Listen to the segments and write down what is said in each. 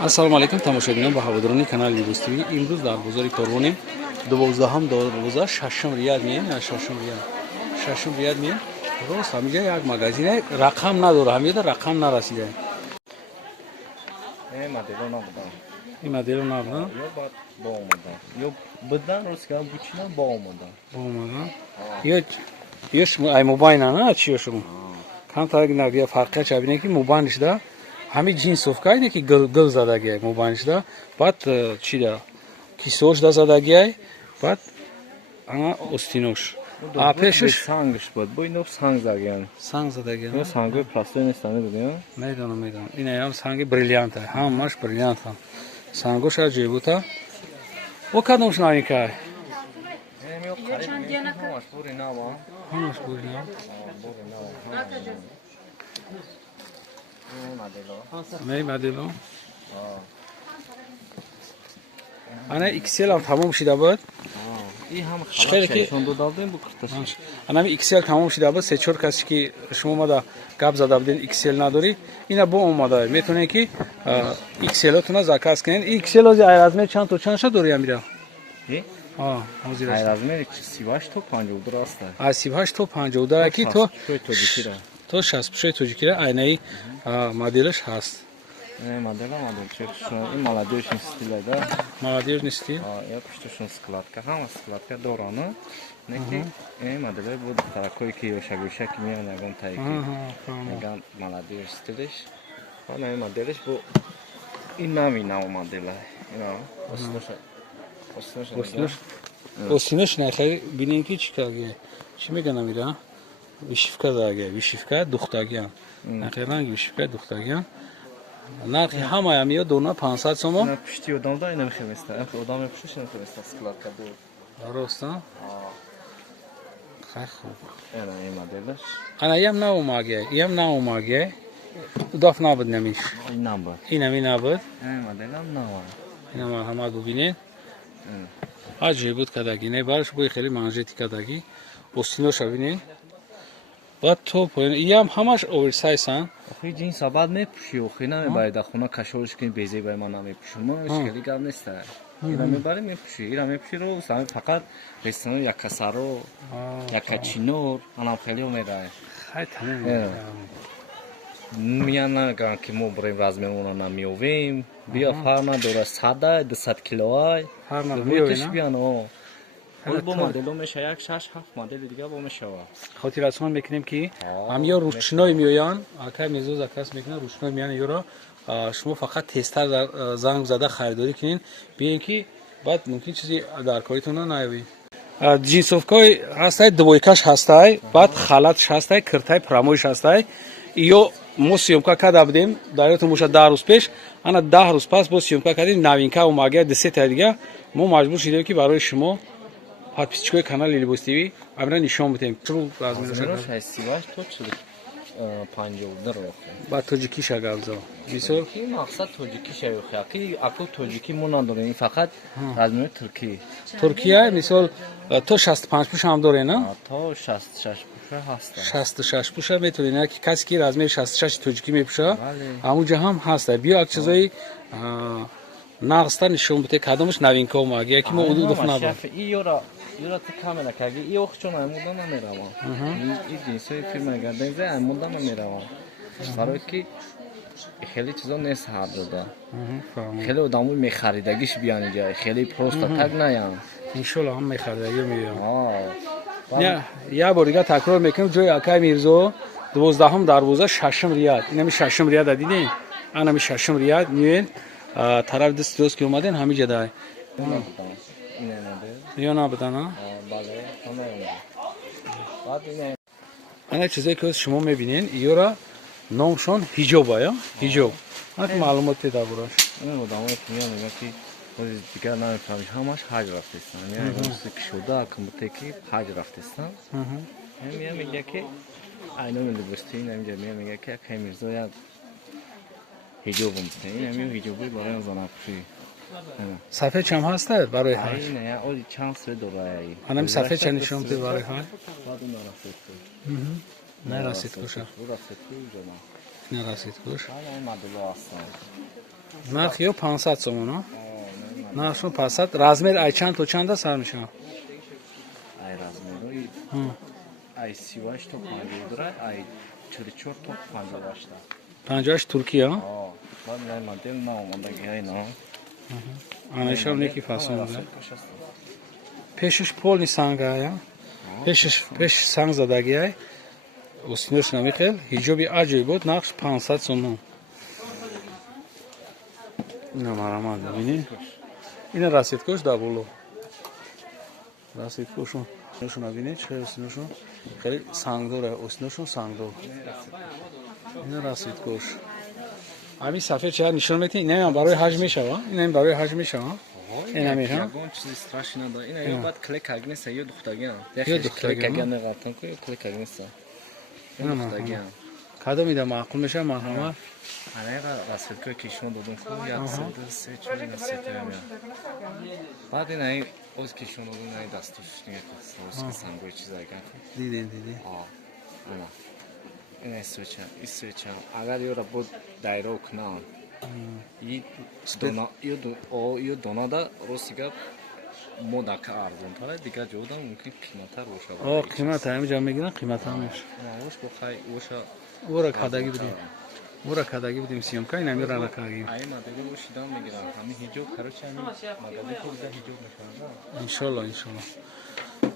ассалому алайкум тамошобинон ба ҳаводорони канали Libos-TV. имрӯз дар бозори Корвонем 12 шашум рияд меем. Шашум рияд меем. рост ҳамиҷа як магазине рақам надора, ҳамида рақам нарасида. این مدل رو نبودن؟ یا با اومدن یا بدن روز که بچینن با اومدن یا موبایل نه چی شما کم تا اگه نگه فرقه چه بینه که موبایلش ده همین جینسوفکا اینه که گل زدگی موبایلش ده بعد چی ده کیسوش ده زدگی بعد انا استینوش آپشش سانگش بود با اینو سانگ زدگیان سانگ زدگی یا سانگ پلاستیک نیستانه بودیم میدونم این هم سانگ بریلیانت همش بریلیانت هم سانگوش از جیبوتا و کدومش نایکای همش بوری نه می مدلو انا اکسل هم تمام شده بود این هم خلاص شون دو دادیم بو کتاش انا می اکسل تمام شده بود سه چهار کسی که شما ما دا گپ زده بودین اکسل نداری اینا با اومده میتونه که اکسلاتون زاکاس کنین اکسل از ایرازمه چند تا چند شد دوریا میره ایرازمه 38 تا 52 است از 38 تا 52 کی تو 60 توجیکیره aynayı modelش هست مدل این молодежь стилда молодежный стиль я пишу складка хама складка дорана неки модель будет такой ки yoshagusha ki miyan yagan tayki yagan молодежь стилиш ona modelش bu inami nav model osnosh naxari binin ki chikage chi megan amira вишивка зааге вишивка духтагиан нахеран вишивка духтагиан нархи ҳамаям ё дона 500 сомо на пишти одамда ина мехеместа одам мепишиш мехеместа складка бу роста хай хуб ана ин моделаш ана ям на умаге удаф набуд намиш ина набуд моделам нава ина ҳама бубинен аҷиб буд кадагине бараш бӯи хеле манжети кадаги остиноша бинен بعد تو پایین همش اوورسایزن آخه جنس بعد میپوشی آخه نمیباید خونه کشورش کنی بیزی بای ما نمیپوشم ما اشکالی گپ نیست اینا میبری میپوشی اینا میپوشی رو سامی فقط رستوران یک کسارو یک کچینور منم خیلی اومده خیلی تمام میان نگن که ما بریم رزممون رو نمیویم بیا فرما دوره 100 200 کیلوای فرما بیاین بیان با مدل میشه یک 6 7 مدل دیگه با میشه خاطراتون میکنیم که هم یا روشنای میویان اگر میزوز اکاس میکنن روشنای میان یورا شما فقط تستر زنگ زده خریداری کنین بیاین که بعد ممکن چیزی در کاریتون نیاوی جینسوفکای هستای دویکاش هستای بعد خالاتش هستای کرتای پرامویش هستای یا ما سیومکا کرده بودیم دایرتون موشه 10 روز پیش انا 10 روز پس با سیومکا کردیم نوینکا اومگه دسته تا دیگه ما مجبور شدیم که برای شما подписчикои канали Libos-TV амра нишон будем чу размерош ҳастиваш то 52 ба тоҷикиша гавзо мисол ки мақсад тоҷикиша ёхи аки аку тоҷики мо надорем фақат размери туркия мисол то 65 пуш ҳам доре на то 66 пуша ҳаст 66 пуша метавонад ки касе ки размери 66 тоҷикӣ мепуша ҳамуҷа ҳам ҳаст биё як чизои нағзтар нишон буде кадомаш навинка омад яки мо удуф набуд Yura tu kamera kagi iyi okçun aymuda mı meravan? İyi cinsi firma gardenize aymuda mı meravan? Barı ki xeli çizon ne sahadı da. Xeli odamı mexaridagiş biyanıca. Xeli prosta tak nayan. İnşallah ham mexaridagi miyan. Ya boriga takrar mekim joy akay mirzo 12 darvoza shashim riyad. Inami shashim riyad adidin. Anami shashim riyad niyen taraf distos ki omaden hamija day. یا نه بدن بله انا چیزایی که شما میبینین ایورا نامشون هیجابه یا هیجاب من معلومات پیدا براش این آدمای میان میگن که دیگه نمیفهمی همش حج رفتستن یعنی اون که شده کمبوده که حج رفتستن میان میگه که اینا من لباستی نمیگه میگه که که میرزا یک هیجاب میکنه این همیو هیجابی برای زنابخشی صفحه چم هسته برای حج نه اولی چند سر دوباره انم صفحه چند نشون بده برای حج نه رسید کوش نه نه رسید کوش این مدل هستن нархи ё 500 сомон а нархшон 500 размер ай чанд то чанда сар мешавад ай размерои ай 38 то 52 ай 44 то 58 58 туркия бад най модел на омадаги айна анашам неки фасон да пешш полни сангая пеш санг задагиай устинош намихел ҳиҷоби аҷои буд нақш 500 сомон ина марамад бибини ина расидкош да боло расидкошон ношон бибини чӣ устиношон хеле сангдора устиношон сангдор ина расидкош ами сафед чиа нишон метӣ инам барои ҳаҷ мешава инам барои ҳаҷ мешава ина меша ягон чизи страшна да ина ё бад клек агнеса ё духтагиан яхеш клек агиан гатан ко ё клек агнеса ё духтагиан кадо мида маъқул мешава марҳамат анаqa расидкои ки шумо додум ку як седу се чуна сетаям бад ина оз ки шумо додум ина дастуш нига ки сангои чизай гат диди ана ина исвеча агар ёра буд дайро кунам ё донада ростига модака арзонтара дигар ҷода мумкин қиматтар бошад о қимат ҳамиҷа мегиран қиматам меш ош бохай оша ора кадаги будем ора кадаги будем сиёмка инам ё ранакаги ай модели ошидан мегиран ҳами ҳиҷоб короче ҳами модели худа ҳиҷоб мешавад иншолло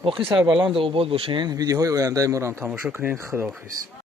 боқи сарбаланду обод бошен видеоҳои ояндаи моро ҳам тамошо кунед худоҳофиз